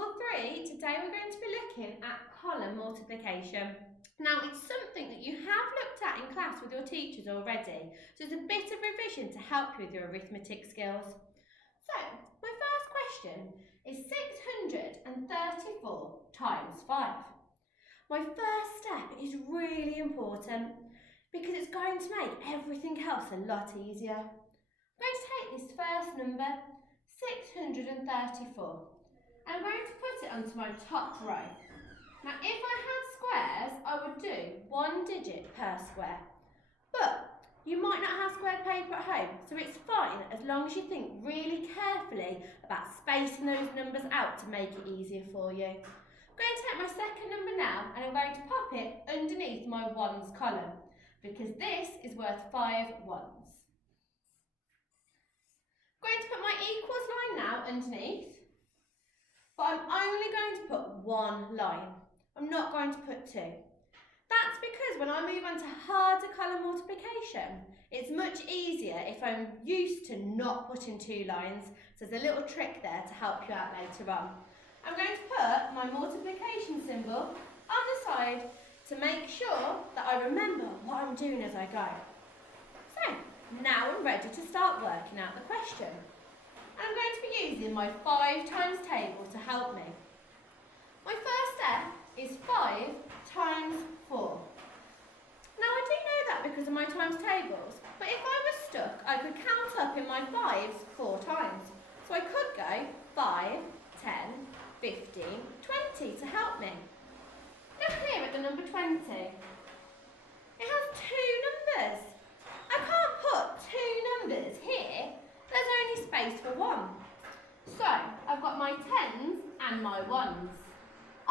Model 3, today we're going to be looking at column multiplication. Now, it's something that you have looked at in class with your teachers already, so it's a bit of revision to help you with your arithmetic skills. So, my first question is 634 times 5. My first step is really important because it's going to make everything else a lot easier. I'm going to take this first number, 634. I'm going to put it onto my top row. Now, if I had squares, I would do 1 digit per square. But you might not have squared paper at home, so it's fine as long as you think really carefully about spacing those numbers out to make it easier for you. I'm going to take my second number now and I'm going to pop it underneath my ones column because this is worth 5 ones. I'm going to put my equals line now underneath, but I'm only going to put 1 line. I'm not going to put 2. That's because when I move on to harder column multiplication, it's much easier if I'm used to not putting 2 lines. So there's a little trick there to help you out later on. I'm going to put my multiplication symbol on the side to make sure that I remember what I'm doing as I go. So, now I'm ready to start working out the question. And I'm going to be using my 5 times table to help me. My first step is 5 times 4. Now I do know that because of my times tables, but if I was stuck, I could count up in my 5s 4 times. So I could go 5, 10, 15, 20 to help me. Look here at the number 20. It has 2 numbers. I can't put 2 numbers here. There's only space for 1. So I've got my 10s and my 1s.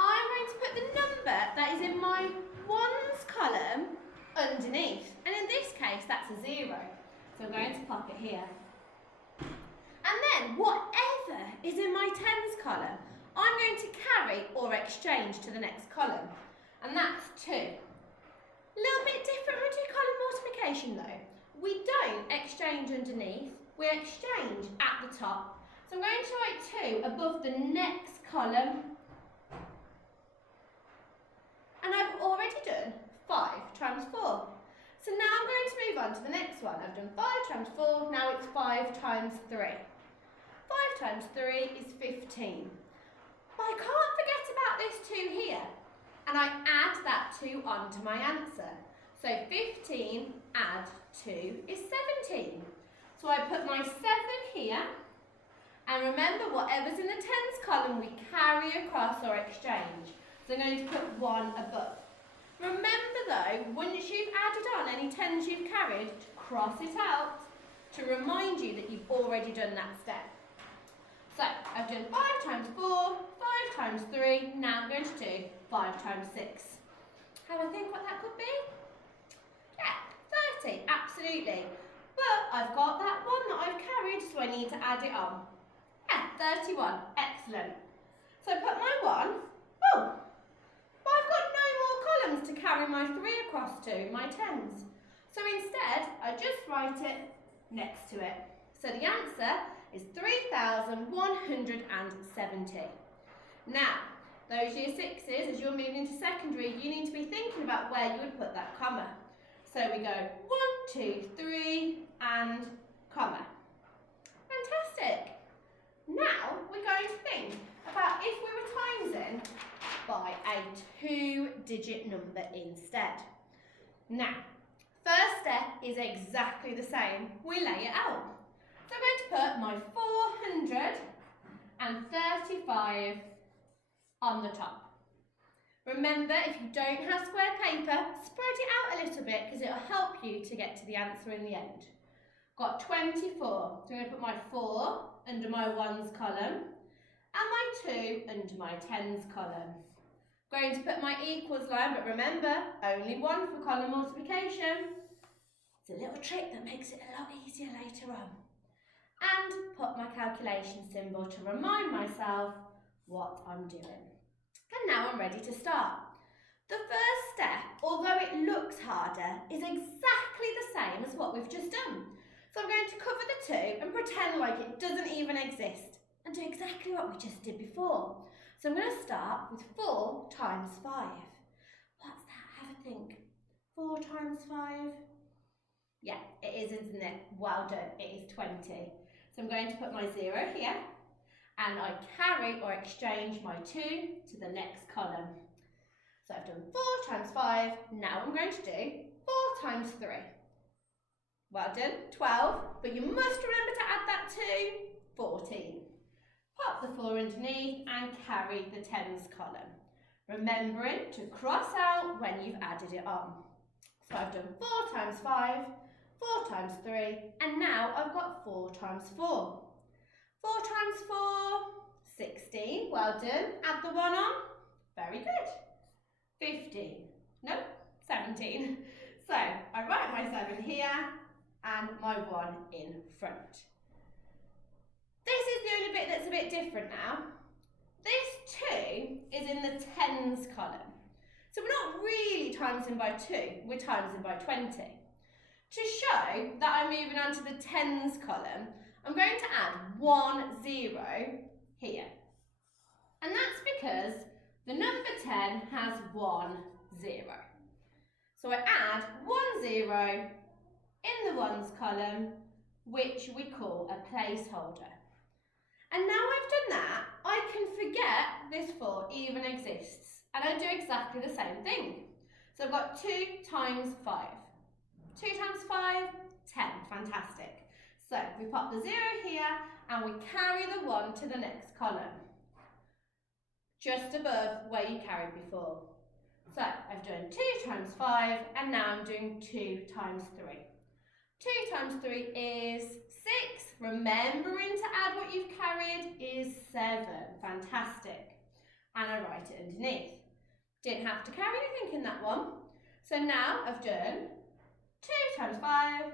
I'm going to put the number that is in my ones column underneath. And in this case, that's a 0. So I'm going to pop it here. And then whatever is in my tens column, I'm going to carry or exchange to the next column. And that's 2. A little bit different when we do column multiplication though. We don't exchange underneath, we exchange at the top. So I'm going to write 2 above the next column. And I've already done 5 times 4. So now I'm going to move on to the next one. I've done 5 times 4, now it's 5 times 3. 5 times 3 is 15. But I can't forget about this 2 here. And I add that 2 onto my answer. So 15 add 2 is 17. So I put my 7 here. And remember, whatever's in the tens column, we carry across or exchange. So I'm going to put 1 above. Remember though, once you've added on any tens you've carried, to cross it out to remind you that you've already done that step. So I've done 5 times 4, 5 times 3, now I'm going to do 5 times 6. Have a think what that could be? Yeah, 30, absolutely. But I've got that 1 that I've carried, so I need to add it on. Yeah, 31, excellent. So I put my 1, oh, but I've got no more columns to carry my 3 across to, my tens. So instead, I just write it next to it. So the answer is 3,170. Now, those year 6s, as you're moving into secondary, you need to be thinking about where you would put that comma. So we go 1, 2, 3, and comma. Fantastic. Now we're going to think about if we were timesing by a 2-digit number instead. Now, first step is exactly the same. We lay it out. So I'm going to put my 435 on the top. Remember, if you don't have square paper, spread it out a little bit because it will help you to get to the answer in the end. Got 24, so I'm going to put my 4 under my ones column and my 2 under my tens column. Going to put my equals line, but remember, only 1 for column multiplication. It's a little trick that makes it a lot easier later on. And put my calculation symbol to remind myself what I'm doing. And now I'm ready to start. The first step, although it looks harder, is exactly the same as what we've just done. So I'm going to cover the 2 and pretend like it doesn't even exist and do exactly what we just did before. So I'm going to start with 4 times 5. What's that? Have a think. 4 times 5? Yeah, it is, isn't it? Well done. It is 20. So I'm going to put my 0 here, and I carry or exchange my 2 to the next column. So I've done 4 times 5. Now I'm going to do 4 times 3. Well done, 12. But you must remember to add that 2, 14. Pop the 4 underneath and carry the tens column. Remembering to cross out when you've added it on. So I've done 4 times 5, 4 times 3, and now I've got 4 times 4. 4 times 4, 16. Well done. Add the 1 on. Very good. 15. No, 17. So I write my 7 here and my 1 in front. This is the only bit that's a bit different now. This 2 is in the tens column. So we're not really timesing by 2, we're timesing by 20. To show that I'm moving on to the tens column, I'm going to add 1 0 here. And that's because the number 10 has 1 0. So I add 1 0 in the ones column, which we call a placeholder. And now I've done that, I can forget this 4 even exists. And I do exactly the same thing. So I've got 2 times 5. 2 times 5, 10. Fantastic. So we pop the 0 here and we carry the 1 to the next column, just above where you carried before. So I've done 2 times 5 and now I'm doing 2 times 3. 2 times 3 is 6. Remembering to add what you've carried is 7. Fantastic. And I write it underneath. Didn't have to carry anything in that one. So now I've done 2 times 5,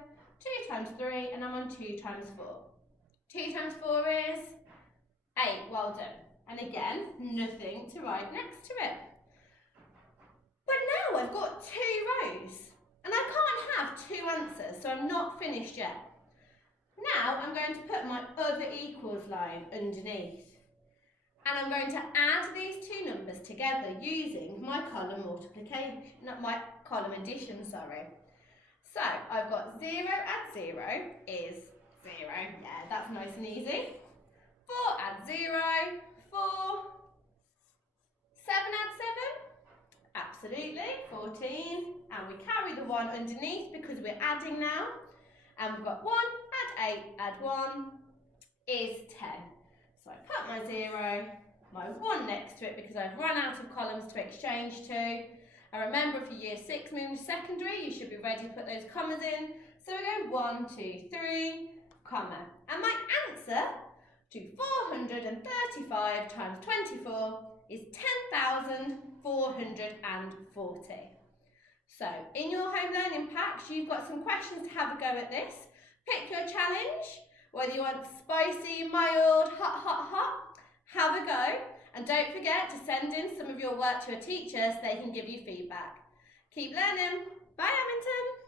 2 times 3, and I'm on 2 times 4. 2 times 4 is 8. Well done. And again, nothing to write next to it. But now I've got 2 rows. And I can't have 2 answers, so I'm not finished yet. Now I'm going to put my other equals line underneath. And I'm going to add these 2 numbers together using my column multiplication, not my column addition, sorry. So I've got 0 add 0 is 0. Yeah, that's nice and easy. 4 add 0, 4. 7 add 7, absolutely, 14. And we carry the 1 underneath because we're adding now. And we've got 1 add 8 add 1 is 10. So I put my 0, my 1 next to it because I've run out of columns to exchange to. And remember, for year 6 moving to secondary, you should be ready to put those commas in. So we go 1, 2, 3, comma. And my answer to 435 times 24 is 10,440. So in your home learning packs, you've got some questions to have a go at this. Pick your challenge, whether you want spicy, mild, hot, hot, hot, have a go. And don't forget to send in some of your work to your teacher so they can give you feedback. Keep learning. Bye, Amington.